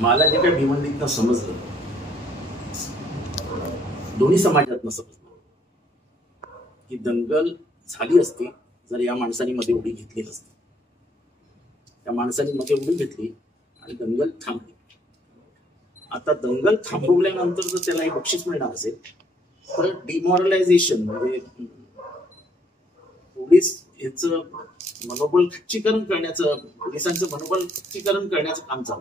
मला जे काही भिवंडीतनं समजलं, दोन्ही समाजातनं समजलं की दंगल झाली असती जर या माणसांनी मध्ये उडी घेतली नसती. त्या माणसांनी मध्ये उडी घेतली आणि दंगल थांबली. आता दंगल थांबवल्यानंतर जर त्याला हे बक्षीस मिळणार असेल तर डिमॉरलायझेशन म्हणजे पोलीस याचं मनोबल खच्चीकरण करण्याचं, पोलिसांचं मनोबल खच्चीकरण करण्याचं काम चालू.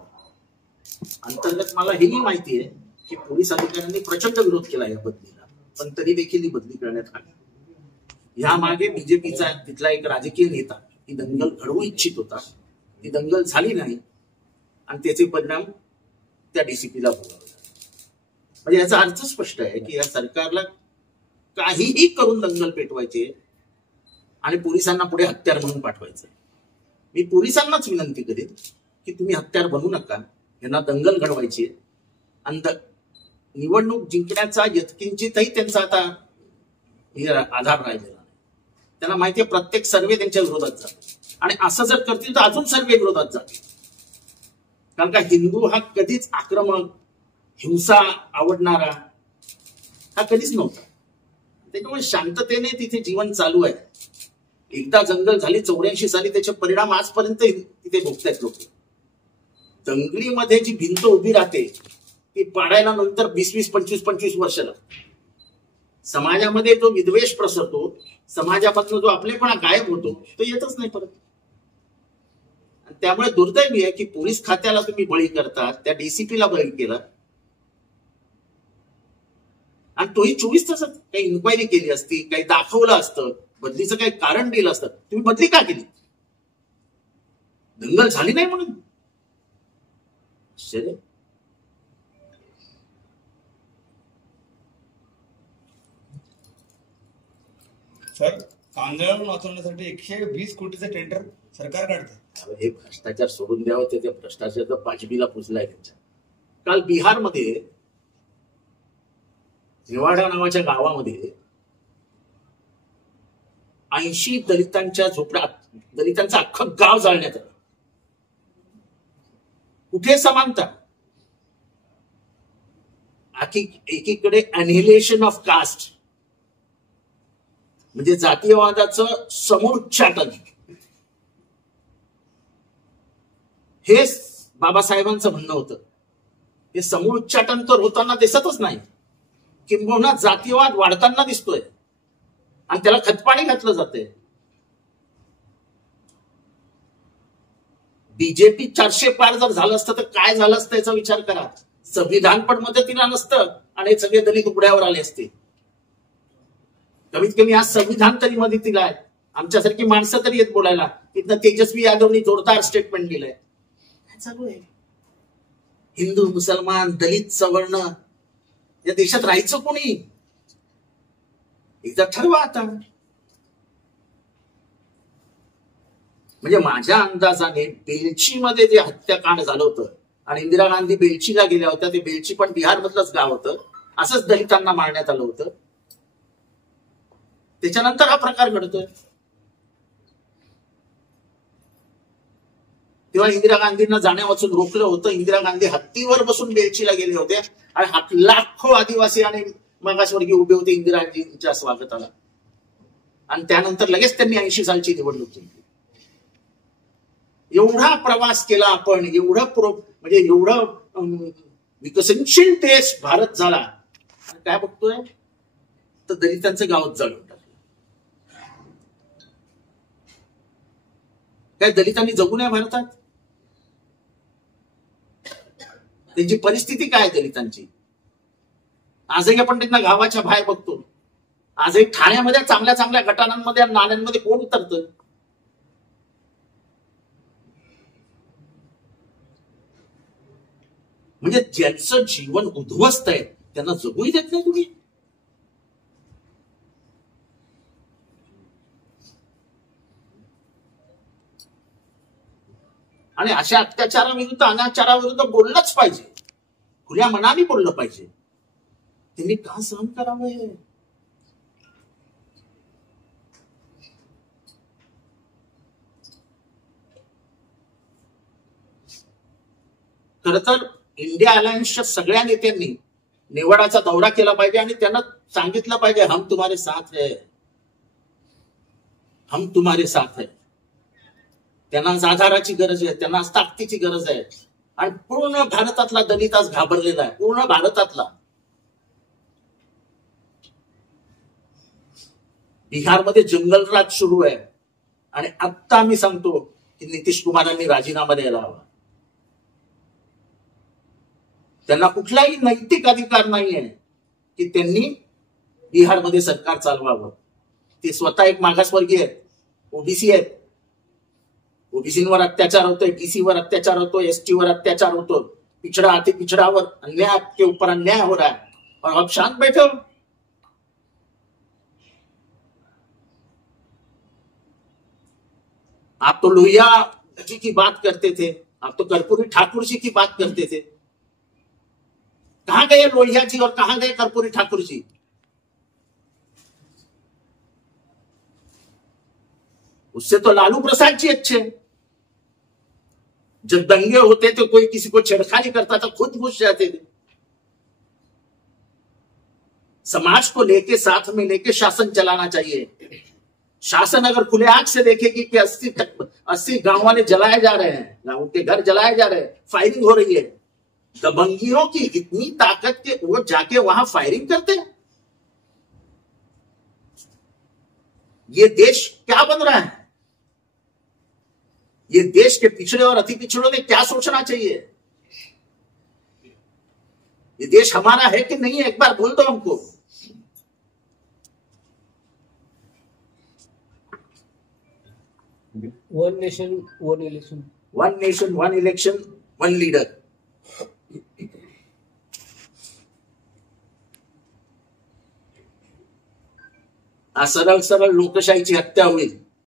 अंतर्गत मला हेही माहिती आहे की पोलीस अधिकाऱ्यांनी प्रचंड विरोध केला या बदलीला, पण तरी देखील ही बदली करण्यात आली. यामागे बीजेपीचा तिथला एक राजकीय नेता ही दंगल घडवू इच्छित होता. ती दंगल झाली नाही आणि त्याचे परिणाम त्या डीसीपीला भोगावे. म्हणजे याचा अर्थ स्पष्ट आहे की या सरकारला काहीही करून दंगल पेटवायचे आणि पोलिसांना पुढे हत्यार म्हणून पाठवायचं. मी पोलिसांनाच विनंती करेन की तुम्ही हत्यार बनवू नका, यांना दंगल घडवायची आणि निवडणूक जिंकण्याचा यत्किंचितही त्यांचा आता आधार राहिलेला नाही. त्यांना माहिती आहे प्रत्येक सर्वे त्यांच्या विरोधात जातो आणि असं जर करतील तर अजून सर्वे विरोधात जातील. कारण का हिंदू हा कधीच आक्रमक, हिंसा आवडणारा हा कधीच नव्हता. त्याच्यामुळे शांततेने तिथे जीवन चालू आहे. एकदा दंगल झाली 84 साली, त्याचे परिणाम आजपर्यंत तिथे भोगतायत लोक. दंगलीमध्ये जी भिंत उभी राहते ती पाडायला नंतर 20-20, 25-25 वर्ष लागतात. समाजामध्ये जो विद्वेष प्रसरतो, समाजापासून जो आपलेपणा गायब होतो, तो येतच नाही परत. त्यामुळे दुर्दैवी आहे की पोलीस खात्याला तुम्ही बळी करता, त्या डीसीपीला बळी केला आणि तोही 24 तासात. काही इन्क्वायरी केली असती, काही दाखवलं असतं, बदलीचं काही कारण दिलं असतं. तुम्ही बदली का केली? दंगल झाली नाही म्हणून. आश्चर्य. सर, कांदळावरून वाचवण्यासाठी 120 कोटीचं टेंडर सरकार काढतं. हे भ्रष्टाचार सोडून द्यावं. त्या भ्रष्टाचाराचा पाचबीला पुजलाय त्यांच्या. काल बिहारमध्ये निवाडा नावाच्या गावामध्ये 80 दलितांच्या झोपड्या, दलितांचं अख्खं गाव जाळण्यात आलं. कुठे समानता? एकीकडे अॅनिहिलेशन ऑफ कास्ट म्हणजे जातीयवादाचं समूच्चाटन. हे बाबासाहेबांचं म्हणणं होतं. हे समूच्चाटन तर होताना दिसतच नाही, किंबहुना जातीयवाद वाढताना दिसतोय आणि त्याला खतपाणी घातलं जाते. बीजेपी 400 पार जर झालं असतं तर काय झालं असतं याचा विचार करा. संविधान पण मदतीला नसतं आणि सगळे दलित उघड्यावर आले असते. कमीत कमी आज संविधान तरी मदतीला आहे. आमच्यासारखी माणसं तरी येत बोलायला. इथनं तेजस्वी यादवनी जोरदार स्टेटमेंट दिलंय. काय चालू आहे? हिंदू, मुसलमान, दलित, सवर्ण या देशात राहायचं कोणी? एकदा ठरवा आता. म्हणजे माझ्या अंदाजाने बेलचीमध्ये जे हत्याकांड झालं होतं आणि इंदिरा गांधी बेलचीला गेल्या होत्या, ते बेलची पण बिहार मधलंच गाव होतं. असंच दलितांना मारण्यात आलं होतं. त्याच्यानंतर हा प्रकार घडतोय. तेव्हा इंदिरा गांधींना जाण्या वाचून रोखलं होतं. इंदिरा गांधी हत्तीवर बसून बेलचीला गेले होते आणि लाखो आदिवासी आणि मागासवर्गीय उभे होते इंदिरा गांधींच्या स्वागताला. आणि त्यानंतर लगेच त्यांनी 80 सालची निवडणूक जिंकली. एवढा प्रवास केला आपण, म्हणजे एवढं विकसनशील देश भारत झाला आणि काय बघतोय तर दलितांचं गावच जाळून टाकलं. काय दलितांनी जगू नये भारतात? त्यांची परिस्थिती काय दलितांची? आजही आपण त्यांना गावाच्या बाहेर बघतो. आजही ठाण्यामध्ये चांगल्या चांगल्या गटारांमध्ये, नाल्यांमध्ये कोण उतरतं? म्हणजे ज्यांचं जीवन उद्ध्वस्त आहे त्यांना जगूही देत नाही तुम्ही. आणि अशा अत्याचाराविरुद्ध, अनाचाराविरुद्ध बोललंच पाहिजे. खुल्या मनाने बोललं पाहिजे. त्यांनी का सहन करावं हे? खर तर इंडिया अलायन्सच्या सगळ्या नेत्यांनी निवडाचा दौरा केला पाहिजे आणि त्यांना सांगितलं पाहिजे हम तुम्हारे साथ है, हम तुम्हारे साथ है. त्यांना आज आधाराची गरज आहे, त्यांना आज ताकदीची गरज आहे. आणि पूर्ण भारतातला दलित आज घाबरलेला आहे, पूर्ण भारतातला. बिहारमध्ये जंगलराज सुरू आहे आणि आत्ता मी सांगतो की नितीश कुमारांनी राजीनामा द्यायला हवा. त्यांना कुठलाही नैतिक अधिकार नाहीये की त्यांनी बिहारमध्ये सरकार चालवावं. ते स्वतः एक मागासवर्गीय आहेत, ओबीसी आहेत. ओबीसीवर अत्याचार होतोय, बीसीवर अत्याचार होतो, एसटी वर अत्याचार होतो, पिछड़ा अति पिछड़ावर अन्याय के ऊपर अन्याय हो रहा है और आप शांत बैठे हो. आप तो लोहिया जी की बात करते थे, आप तो कर्पूरी ठाकुर जी की बात करते थे. कहां गए लोहिया जी और कहां गए कर्पूरी ठाकुर जी? उससे तो लालू प्रसाद जी अच्छे. जब दंगे होते थे, कोई किसी को छेड़खानी करता था, खुद घुस जाते थे. समाज को लेके साथ में लेके शासन चलाना चाहिए. शासन अगर खुले आंख से देखेगी कि 80 गांव वाले जलाए जा रहे हैं, उनके घर जलाए जा रहे हैं, फायरिंग हो रही है, दबंगियों की इतनी ताकत के वो जाके वहां फायरिंग करते हैं. ये देश क्या बन रहा है? ये देश के पिछड़े और अति पिछड़ों ने क्या सोचना चाहिए? ये देश हमारा है कि नहीं है? एक बार बोल दो हमको. One nation one election, one nation one election one leader. सरळ सरळ लोकशाहीची हत्या होईल.